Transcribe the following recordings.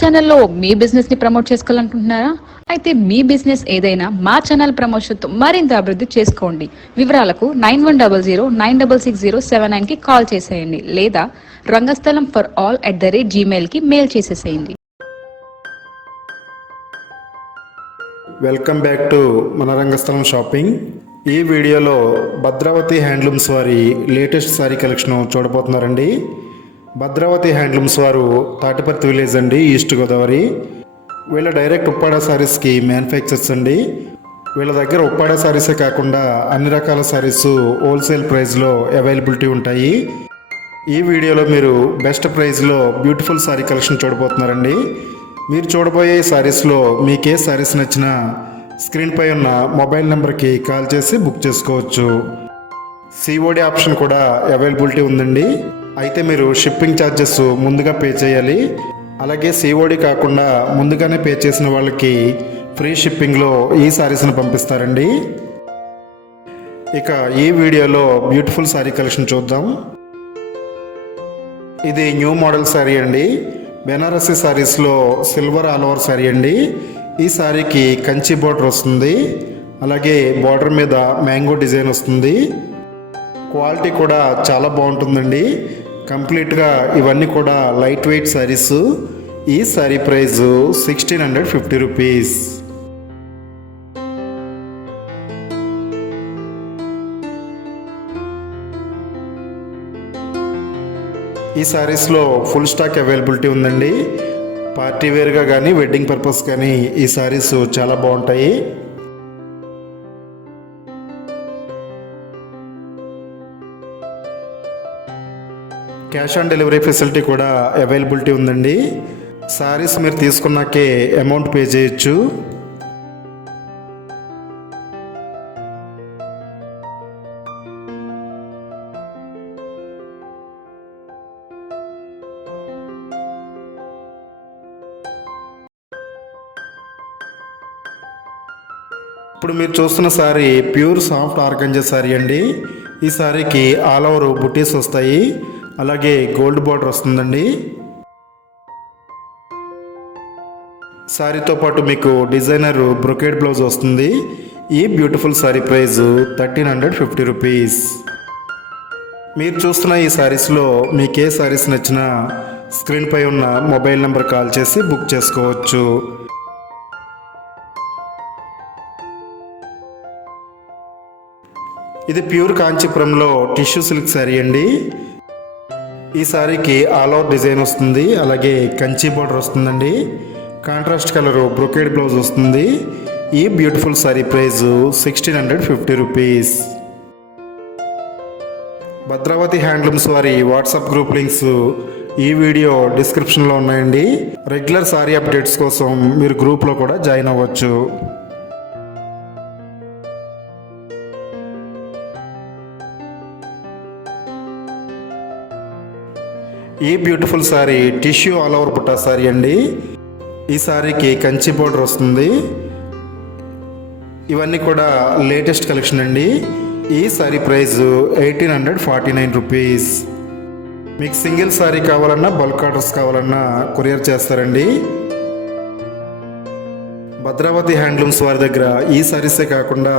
ఛానల్లో మీ బిజినెస్ ని ప్రమోట్ చేసుకోవాలనుకుంటున్నారా? అయితే మీ బిజినెస్ ఏదైనా మా ఛానల్ ప్రమోషన్ తో మరింత అభివృద్ధి చేసుకోండి. వివరాలకు 9100966079 కి కాల్ చేసేయండి లేదా రంగస్థలం ఫర్ ఆల్ @gmail కి మెయిల్ చేసేసేయండి. వెల్కమ్ బ్యాక్ టు మన రంగస్థలం షాపింగ్. ఈ వీడియోలో భద్రావతి హ్యాండ్లూమ్స్ వారి లేటెస్ట్ శారీ కలెక్షన్ చూడబోతున్నారండి. భద్రావతి హ్యాండ్లూమ్స్ వారు తాటిపర్తి విలేజ్ అండి, ఈస్ట్ గోదావరి. వీళ్ళ డైరెక్ట్ ఉప్పాడ శారీస్కి మ్యానుఫ్యాక్చర్స్ అండి. వీళ్ళ దగ్గర ఉప్పాడ శారీసే కాకుండా అన్ని రకాల శారీస్ హోల్సేల్ ప్రైస్లో అవైలబిలిటీ ఉంటాయి. ఈ వీడియోలో మీరు బెస్ట్ ప్రైస్లో బ్యూటిఫుల్ శారీ కలెక్షన్ చూడబోతున్నారండి. మీరు చూడబోయే శారీస్లో మీకే శారీస్ నచ్చినా స్క్రీన్పై ఉన్న మొబైల్ నెంబర్కి కాల్ చేసి బుక్ చేసుకోవచ్చు. సిఓడి ఆప్షన్ కూడా అవైలబిలిటీ ఉందండి. అయితే మీరు షిప్పింగ్ ఛార్జెస్ ముందుగా పే చేయాలి. అలాగే సిఓడి కాకుండా ముందుగానే పే చేసిన వాళ్ళకి ఫ్రీ షిప్పింగ్లో ఈ శారీస్ని పంపిస్తారండి. ఇక ఈ వీడియోలో బ్యూటిఫుల్ శారీ కలెక్షన్ చూద్దాం. ఇది న్యూ మోడల్ శారీ అండి. బెనారసీ శారీస్లో సిల్వర్ ఆల్ ఓవర్ శారీ అండి. ఈ శారీకి కంచి బార్డర్ వస్తుంది. అలాగే బార్డర్ మీద మ్యాంగో డిజైన్ వస్తుంది. క్వాలిటీ కూడా చాలా బాగుంటుందండి. కంప్లీట్గా ఇవన్నీ కూడా లైట్ వెయిట్ శారీస్. ఈ శారీ ప్రైస్ 1650 రూపీస్. ఈ శారీస్లో ఫుల్ స్టాక్ అవైలబిలిటీ ఉందండి. పార్టీ వేర్గా కానీ వెడ్డింగ్ పర్పస్ కానీ ఈ శారీస్ చాలా బాగుంటాయి. క్యాష్ ఆన్ డెలివరీ ఫెసిలిటీ కూడా అవైలబిలిటీ ఉందండి. శారీస్ మీరు తీసుకున్నాకే అమౌంట్ పే చేయొచ్చు. ఇప్పుడు మీరు చూస్తున్న sari pure soft organza sari అండి. ఈ శారీకి ఆల్ ఓవర్ బుటీస్ వస్తాయి. అలాగే గోల్డ్ బార్డర్ వస్తుందండి. శారీతో పాటు మీకు డిజైనర్ బ్రొకేడ్ బ్లౌజ్ వస్తుంది. ఈ బ్యూటిఫుల్ శారీ ప్రైస్ 1350 రూపీస్. మీరు చూస్తున్న ఈ శారీస్లో మీకు ఏ శారీస్ నచ్చినా స్క్రీన్పై ఉన్న మొబైల్ నెంబర్ కాల్ చేసి బుక్ చేసుకోవచ్చు. ఇది ప్యూర్ కాంచీపురంలో టిష్యూ సిల్క్ శారీ అండి. ఈ శారీకి ఆల్ ఓవర్ డిజైన్ వస్తుంది. అలాగే కంచి బార్డర్ వస్తుందండి. కాంట్రాస్ట్ కలర్ బ్రొకేడ్ బ్లౌజ్ వస్తుంది. ఈ beautiful sari price 1650 rupees. Bhadravati handlooms వారి వాట్సాప్ గ్రూప్ లింక్స్ ఈ వీడియో డిస్క్రిప్షన్లో ఉన్నాయండి. రెగ్యులర్ శారీ అప్డేట్స్ కోసం మీరు గ్రూప్లో కూడా జాయిన్ అవ్వచ్చు. ఈ beautiful sari tissue all over butta sari అండి. ఈ శారీకి కంచి బోర్డర్ వస్తుంది. ఇవన్నీ కూడా లేటెస్ట్ కలెక్షన్ అండి. ఈ శారీ ప్రైస్ 1849 రూపీస్. మీకు సింగిల్ శారీ కావాలన్నా బల్క్ ఆర్డర్స్ కావాలన్నా కొరియర్ చేస్తారండి. భద్రావతి హ్యాండ్లూమ్స్ వారి దగ్గర ఈ శారీసే కాకుండా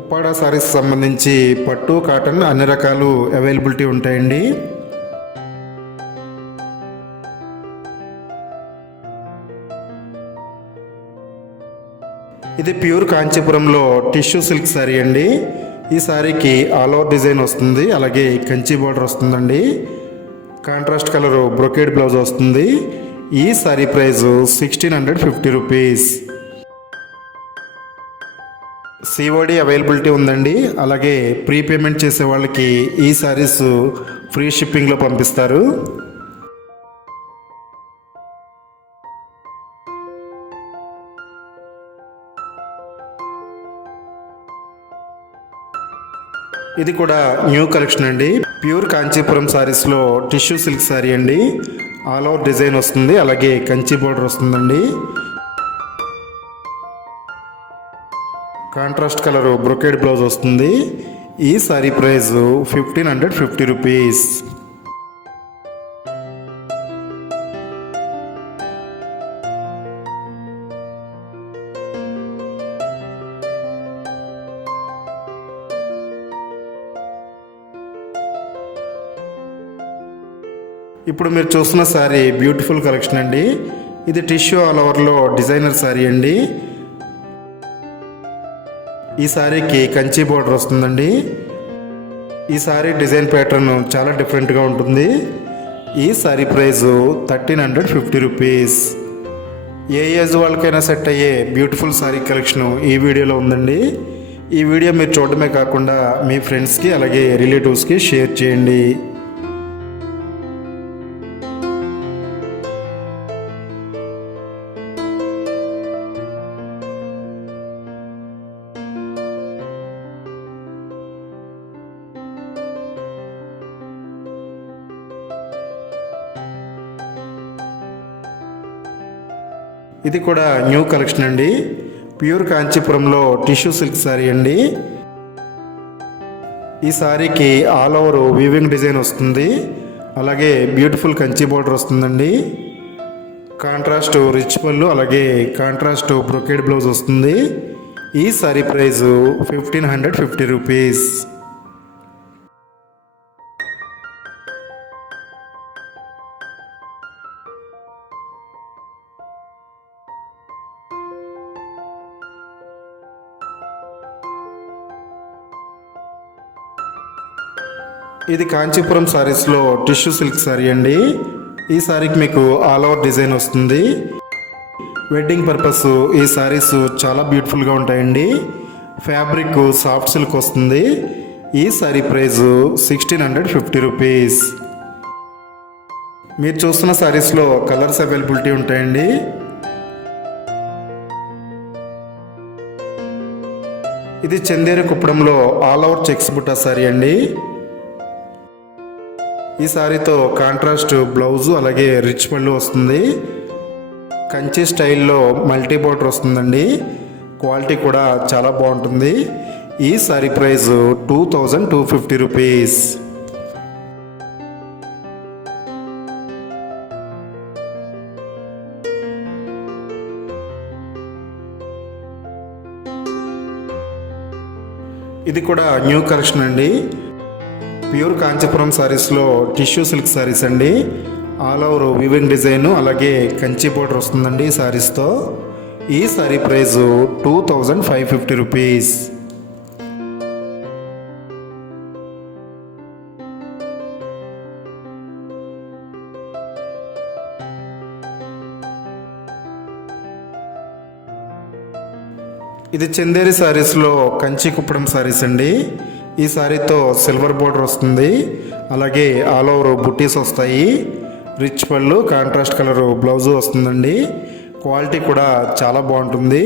ఉప్పాడ శారీస్ సంబంధించి పట్టు, కాటన్ అన్ని రకాలు అవైలబిలిటీ ఉంటాయండి. ఇది ప్యూర్ కాంచీపురంలో టిష్యూ సిల్క్ శారీ అండి. ఈ శారీకి ఆల్ ఓవర్ డిజైన్ వస్తుంది. అలాగే కంచి బార్డర్ వస్తుందండి. కాంట్రాస్ట్ కలర్ బ్రొకేడ్ బ్లౌజ్ వస్తుంది. ఈ sari price 1650 rupees. COD availability ఉందండి. అలాగే ప్రీపేమెంట్ చేసే వాళ్ళకి ఈ శారీస్ ఫ్రీ షిప్పింగ్లో పంపిస్తారు. ఇది కూడా న్యూ కలెక్షన్ అండి. ప్యూర్ కాంచీపురం శారీస్లో టిష్యూ సిల్క్ శారీ అండి. ఆల్ ఓవర్ డిజైన్ వస్తుంది. అలాగే కంచి బోర్డర్ వస్తుందండి. కాంట్రాస్ట్ కలర్ బ్రొకేడ్ బ్లౌజ్ వస్తుంది. ఈ శారీ ప్రైస్ 1550 రూపీస్. ఇప్పుడు మీరు చూస్తున్న శారీ బ్యూటిఫుల్ కలెక్షన్ అండి. ఇది టిష్యూ ఆల్ ఓవర్లో డిజైనర్ శారీ అండి. ఈ శారీకి కంచి బోర్డర్ వస్తుందండి. ఈ శారీ డిజైన్ ప్యాటర్న్ చాలా డిఫరెంట్గా ఉంటుంది. ఈ శారీ ప్రైజు 1350 రూపీస్. ఏ ఏజ్ వాళ్ళకైనా సెట్ అయ్యే బ్యూటిఫుల్ శారీ కలెక్షన్ ఈ వీడియోలో ఉందండి. ఈ వీడియో మీరు చూడడమే కాకుండా మీ ఫ్రెండ్స్కి అలాగే రిలేటివ్స్కి షేర్ చేయండి. ఇది కూడా న్యూ కలెక్షన్ అండి. ప్యూర్ కాంచీపురంలో టిష్యూ సిల్క్ శారీ అండి. ఈ శారీకి ఆల్ ఓవర్ వీవింగ్ డిజైన్ వస్తుంది. అలాగే బ్యూటిఫుల్ కంచి బోర్డర్ వస్తుందండి. కాంట్రాస్ట్ రిచ్ పళ్ళు అలాగే కాంట్రాస్ట్ బ్రొకేడ్ బ్లౌజ్ వస్తుంది. ఈ శారీ ప్రైజు 1550 రూపీస్. ఇది కాంచీపురం శారీస్లో టిష్యూ సిల్క్ శారీ అండి. ఈ శారీకి మీకు ఆల్ ఓవర్ డిజైన్ వస్తుంది. వెడ్డింగ్ పర్పస్ ఈ శారీస్ చాలా బ్యూటిఫుల్గా ఉంటాయండి. ఫ్యాబ్రిక్ సాఫ్ట్ సిల్క్ వస్తుంది. ఈ శారీ ప్రైజు 1650 రూపీస్. మీరు చూస్తున్న శారీస్లో కలర్స్ అవైలబిలిటీ ఉంటాయండి. ఇది చందేరి కుప్పడంలో all over checks butta sari అండి. ఈ శారీతో కాంట్రాస్ట్ బ్లౌజు అలాగే రిచ్ పళ్ళు వస్తుంది. కంచి స్టైల్లో మల్టీ బోర్డర్ వస్తుందండి. క్వాలిటీ కూడా చాలా బాగుంటుంది. ఈ శారీ ప్రైస్ 2250 రూపీస్. ఇది కూడా న్యూ కలెక్షన్ అండి. ప్యూర్ కాంచీపురం శారీస్లో టిష్యూ సిల్క్ శారీస్ అండి. ఆల్ ఓవర్ వీవింగ్ డిజైన్ అలాగే కంచి బోర్డర్ వస్తుందండి ఈ శారీస్తో. ఈ శారీ ప్రైజు 2550 రూపీస్. ఇది చందేరి శారీస్లో కంచి కుప్పడం శారీస్ అండి. ఈ శారీతో సిల్వర్ బోర్డర్ వస్తుంది. అలాగే ఆల్ ఓవర్ బుట్టీస్ వస్తాయి. రిచ్ పళ్ళు కాంట్రాస్ట్ కలర్ బ్లౌజు వస్తుందండి. క్వాలిటీ కూడా చాలా బాగుంటుంది.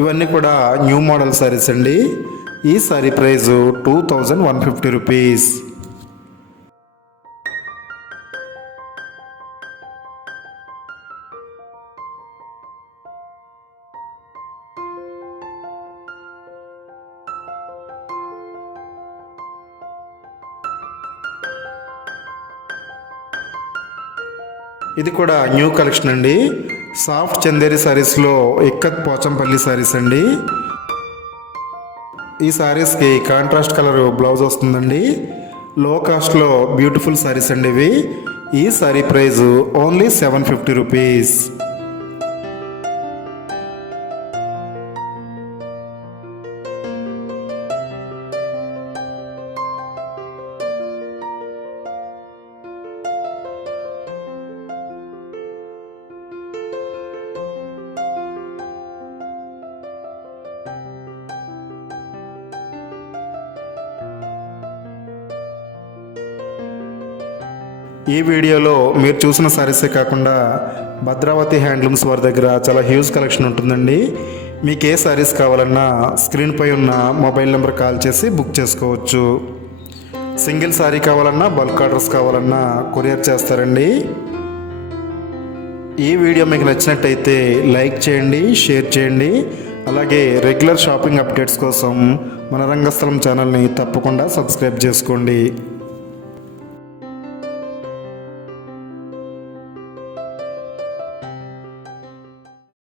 ఇవన్నీ కూడా న్యూ మోడల్ శారీస్ అండి. ఈ శారీ ప్రైజు 2150 రూపీస్. ఇది కూడా న్యూ కలెక్షన్ అండి. సాఫ్ట్ చందేరి శారీస్లో ఇక్కత్ పోచంపల్లి శారీస్ అండి. ఈ శారీస్కి కాంట్రాస్ట్ కలర్ బ్లౌజ్ వస్తుందండి. లో కాస్ట్లో బ్యూటిఫుల్ శారీస్ అండి ఇవి. ఈ శారీ ప్రైజు ఓన్లీ 750 రూపీస్. ఈ వీడియోలో మీరు చూసిన శారీసే కాకుండా భద్రావతి హ్యాండ్లూమ్స్ వారి దగ్గర చాలా హ్యూజ్ కలెక్షన్ ఉంటుందండి. మీకు ఏ శారీస్ కావాలన్నా స్క్రీన్పై ఉన్న మొబైల్ నెంబర్ కాల్ చేసి బుక్ చేసుకోవచ్చు. సింగిల్ శారీ కావాలన్నా బల్క్ ఆర్డర్స్ కావాలన్నా కొరియర్ చేస్తారండి. ఈ వీడియో మీకు నచ్చినట్టయితే లైక్ చేయండి, షేర్ చేయండి. అలాగే రెగ్యులర్ షాపింగ్ అప్డేట్స్ కోసం మన రంగస్థలం ఛానల్ని తప్పకుండా సబ్స్క్రైబ్ చేసుకోండి.